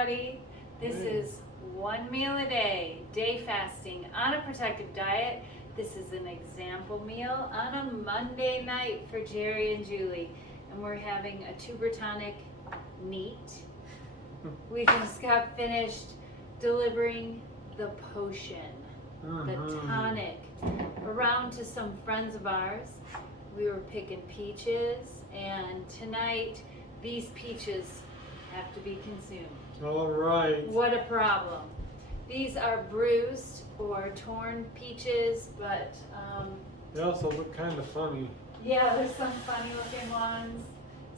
everybody. This is one meal a day, day fasting on a protective diet. This is an example meal on a Monday night for Jerry and Julie. And we're having a tuber tonic neat. We just got finished delivering the potion, the tonic, around to some friends of ours. We were picking peaches, and tonight these peaches have to be consumed. All right. What a problem. These are bruised or torn peaches, but They also look kind of funny. yeah, there's some funny looking ones,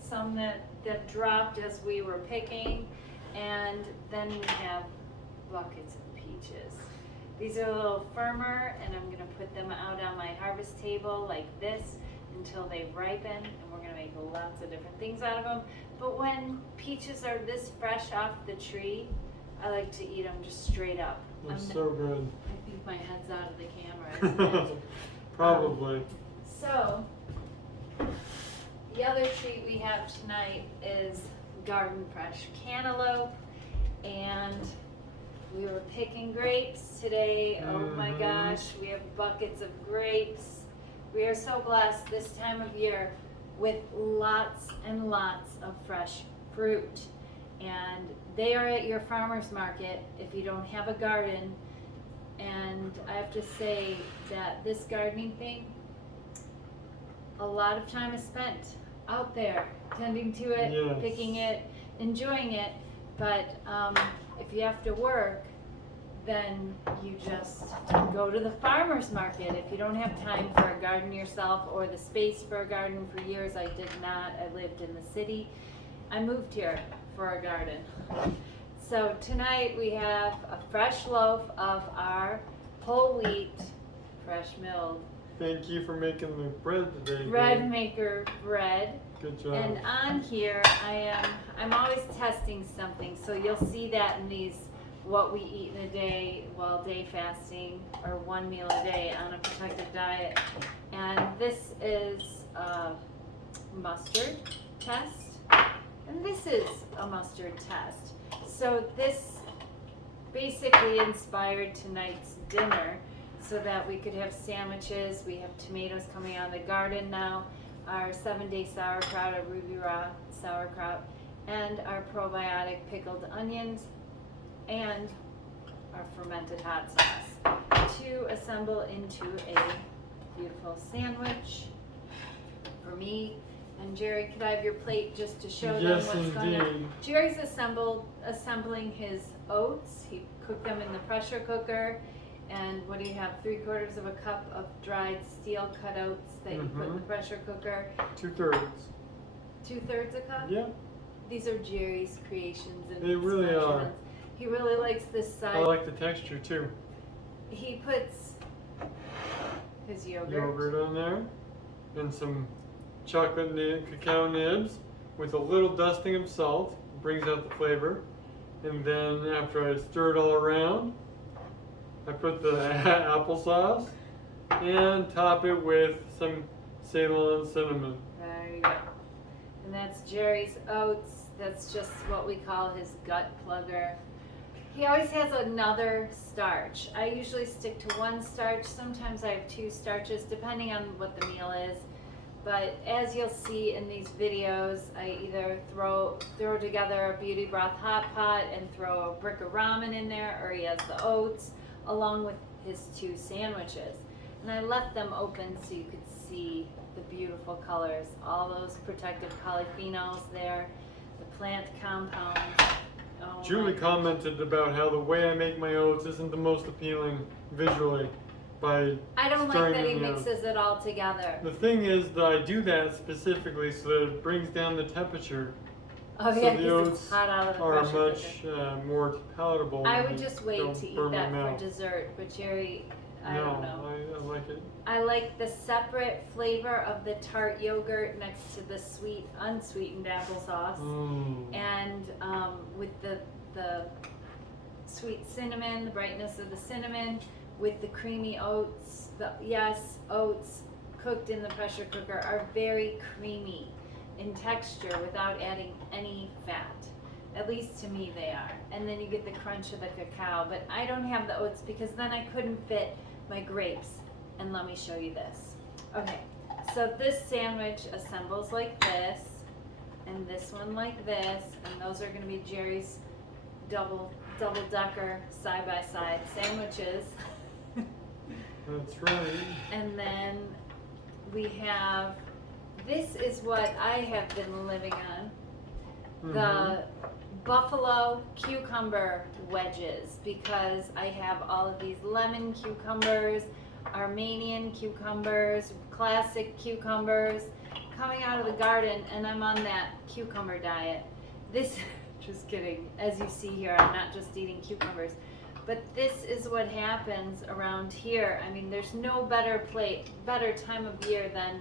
some that dropped as we were picking, and then we have buckets of peaches. These are a little firmer, and I'm gonna put them out on my harvest table like this until they ripen, and we're gonna make lots of different things out of them. But when peaches are this fresh off the tree, I like to eat them just straight up. They're so good. I think my head's out of the camera, isn't it? Probably. So, the other treat we have tonight is garden fresh cantaloupe, and we were picking grapes today. Oh my gosh, we have buckets of grapes. We are so blessed this time of year with lots and lots of fresh fruit. And they are at your farmer's market if you don't have a garden. And I have to say that this gardening thing, a lot of time is spent out there tending to it, Yes. picking it, enjoying it. But if you have to work, then you just go to the farmer's market. If you don't have time for a garden yourself or the space for a garden, for years I did not. I lived in the city. I moved here for a garden. So tonight we have a fresh loaf of our whole wheat, fresh milled Thank you for making the bread today. bread Dave. maker bread. Good job. And on here I'm always testing something. So you'll see that in these what we eat in a day while day fasting, or one meal a day on a protective diet. And this is a mustard test, and this is a mustard test. So this basically inspired tonight's dinner so that we could have sandwiches. We have tomatoes coming out of the garden now, our 7-day sauerkraut, our ruby raw sauerkraut, and our probiotic pickled onions, and our fermented hot sauce to assemble into a beautiful sandwich for me. And Jerry, could I have your plate just to show them Yes, what's going on? indeed. Jerry's assembling his oats. He cooked them in the pressure cooker. And what do you have? 3/4 of a cup of dried steel cut oats that you put in the pressure cooker. 2/3. 2/3 a cup? Yeah. These are Jerry's creations and They really are. measurements. He really likes this side. I like the texture too. He puts his Yogurt on there, and some chocolate cacao nibs with a little dusting of salt. Brings out the flavor. And then after I stir it all around, I put the applesauce and top it with some Ceylon cinnamon. There you go. And that's Jerry's oats. That's just what we call his gut plugger. He always has another starch. I usually stick to one starch. Sometimes I have 2 starches, depending on what the meal is. But as you'll see in these videos, I either throw together a beauty broth hot pot and throw a brick of ramen in there, or he has the oats along with his 2 sandwiches. And I left them open so you could see the beautiful colors, all those protective polyphenols there, the plant compounds. Oh, Julie my commented about how the way I make my oats isn't the most appealing visually by I don't like stirring that he them down. mixes it all together. The thing is that I do that specifically so that it brings down the temperature. Oh So yeah, the because oats it's hot out of the are pressure much cooker. more palatable. I and would just wait don't to eat burn my that for mouth. dessert, but Jerry, I No, don't know. I like it. I like the separate flavor of the tart yogurt next to the sweet, unsweetened applesauce, and with the sweet cinnamon, the brightness of the cinnamon, with the creamy oats. Oats cooked in the pressure cooker are very creamy in texture without adding any fat. At least to me they are. And then you get the crunch of the cacao. But I don't have the oats because then I couldn't fit my grapes. And let me show you this. Okay, so this sandwich assembles like this, and this one like this, and those are gonna be Jerry's double-decker side-by-side sandwiches. That's right. And then we have, this is what I have been living on, the buffalo cucumber wedges, because I have all of these lemon cucumbers, Armenian cucumbers, classic cucumbers coming out of the garden, and I'm on that cucumber diet. This, just kidding, as you see here, I'm not just eating cucumbers. But this is what happens around here. I mean, there's no better time of year than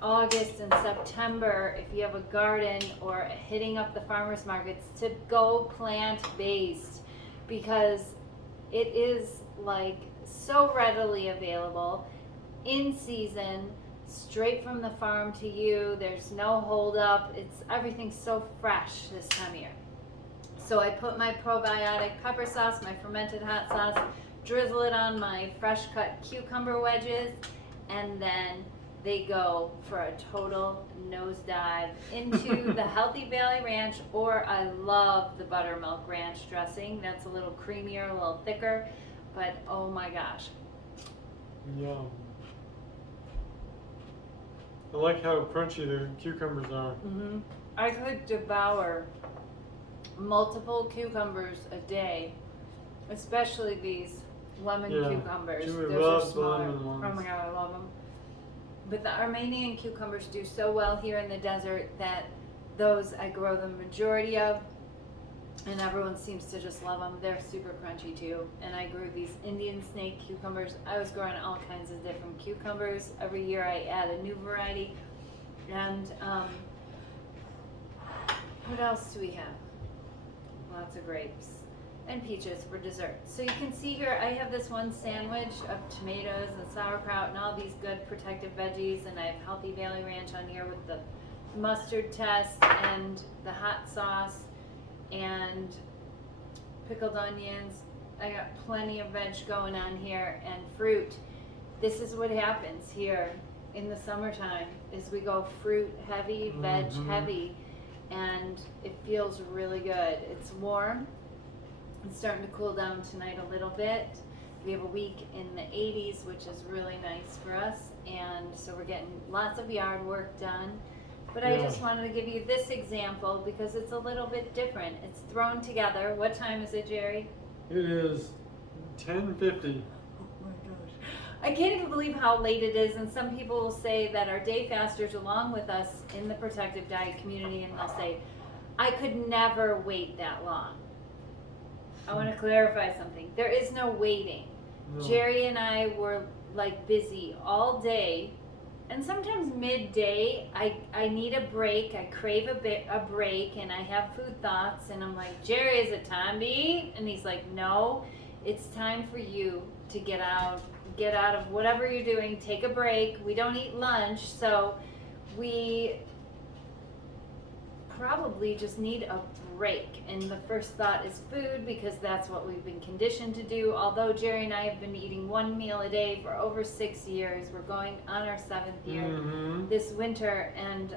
August and September if you have a garden or hitting up the farmers markets to go plant-based, because it is like so readily available, in season, straight from the farm to you. There's no hold up. Everything's so fresh this time of year. So I put my probiotic pepper sauce, my fermented hot sauce, drizzle it on my fresh cut cucumber wedges, and then they go for a total nosedive into the Healthy Valley Ranch, or I love the buttermilk ranch dressing. That's a little creamier, a little thicker, but oh my gosh. Yum. I like how crunchy the cucumbers are. I could devour multiple cucumbers a day, especially these lemon cucumbers. Julie Those loves are the smaller. lemon ones. Oh my god, I love them. But the Armenian cucumbers do so well here in the desert that those I grow the majority of, and everyone seems to just love them. They're super crunchy too. And I grew these Indian snake cucumbers. I was growing all kinds of different cucumbers. Every year I add a new variety. And what else do we have? Lots of grapes and peaches for dessert. So you can see here I have this one sandwich of tomatoes and sauerkraut and all these good protective veggies, and I have Healthy Valley Ranch on here with the mustard test and the hot sauce and pickled onions. I got plenty of veg going on here, and fruit. This is what happens here in the summertime, is we go fruit heavy, veg heavy, and it feels really good. It's warm. It's starting to cool down tonight a little bit. We have a week in the 80s, which is really nice for us, and so we're getting lots of yard work done. But I just wanted to give you this example because it's a little bit different. It's thrown together. What time is it, Jerry? It is 10:50. Oh my gosh. I can't even believe how late it is, and some people will say that are day fasters along with us in the protective diet community, and they'll say, I could never wait that long. I want to clarify something. There is no waiting. No. Jerry and I were like busy all day, and sometimes midday I need a break. I crave a break, and I have food thoughts, and I'm like, Jerry, is it time to eat? And he's like, no, it's time for you to get out of whatever you're doing, take a break. We don't eat lunch, so we probably just need a break. And the first thought is food, because that's what we've been conditioned to do. Although Jerry and I have been eating one meal a day for over 6 years, we're going on our 7th year this winter, and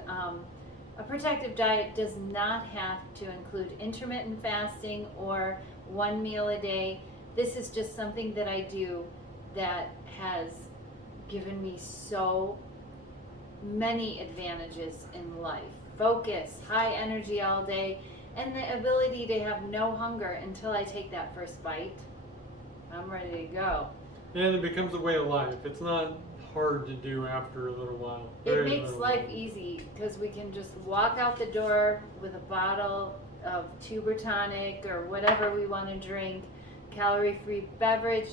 a protective diet does not have to include intermittent fasting or one meal a day. This is just something that I do that has given me so many advantages in life. Focus, high energy all day, and the ability to have no hunger until I take that first bite. I'm ready to go. And it becomes a way of life. It's not hard to do after a little while. It makes life easy because we can just walk out the door with a bottle of tuber tonic or whatever we want to drink, calorie-free beverage,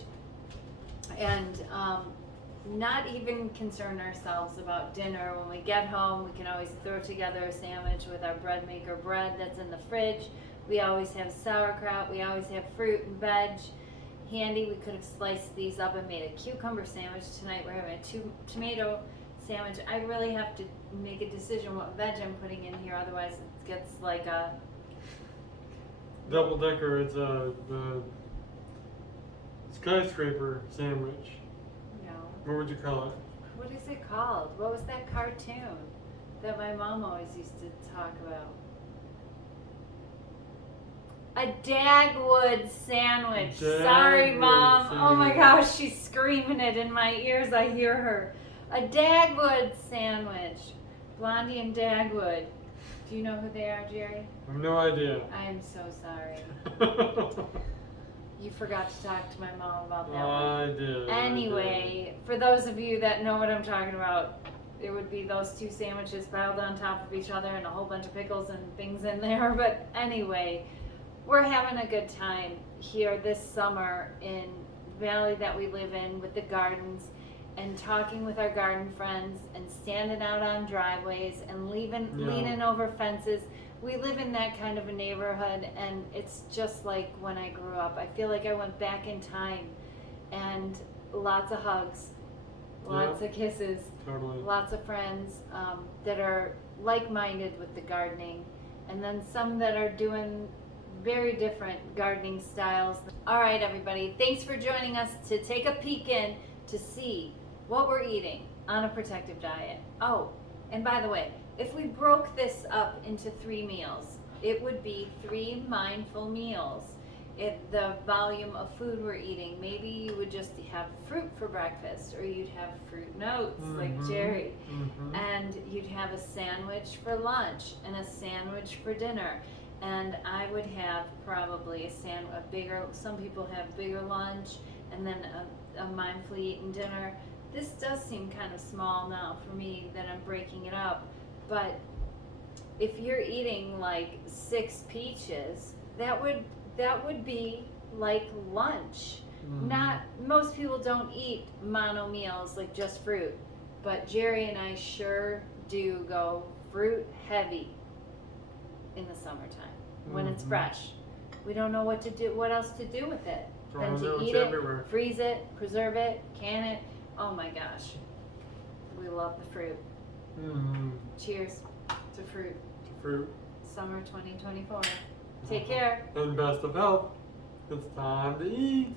and not even concern ourselves about dinner. When we get home, we can always throw together a sandwich with our bread maker bread that's in the fridge. We always have sauerkraut. We always have fruit and veg handy. We could have sliced these up and made a cucumber sandwich tonight. We're having a tomato sandwich. I really have to make a decision what veg I'm putting in here, otherwise it gets like a double decker. It's the skyscraper sandwich. No. What would you call it? What is it called? What was that cartoon that my mom always used to talk about? A Dagwood sandwich. Sorry, Dagwood Mom. Oh my sandwich. gosh, she's screaming it in my ears. I hear her. A Dagwood sandwich. Blondie and Dagwood. Do you know who they are, Jerry? I have no idea. I am so sorry. You forgot to talk to my mom about that one. I did. Anyway, for those of you that know what I'm talking about, it would be those two sandwiches piled on top of each other and a whole bunch of pickles and things in there. But anyway, we're having a good time here this summer in the valley that we live in with the gardens and talking with our garden friends and standing out on driveways and leaning over fences. We live in that kind of a neighborhood, and it's just like when I grew up. I feel like I went back in time, and lots of hugs, lots of kisses, Totally. lots of friends that are like-minded with the gardening, and then some that are doing very different gardening styles. All right, everybody, thanks for joining us to take a peek in to see what we're eating on a protective diet. Oh, and by the way, if we broke this up into 3 meals, it would be 3 mindful meals. If the volume of food we're eating, maybe you would just have fruit for breakfast, or you'd have fruit notes like Jerry, and you'd have a sandwich for lunch and a sandwich for dinner. And I would have probably a bigger, some people have bigger lunch and then a mindfully eaten dinner. This does seem kind of small now for me that I'm breaking it up, but if you're eating like 6 peaches, that would be like lunch. Not most people don't eat mono meals like just fruit, but Jerry and I sure do go fruit heavy in the summertime when it's fresh. We don't know what else to do with it than to eat it, freeze it, preserve it, can it. Oh my gosh, we love the fruit. Cheers to fruit. Summer 2024. Take care. And best of health. It's time to eat.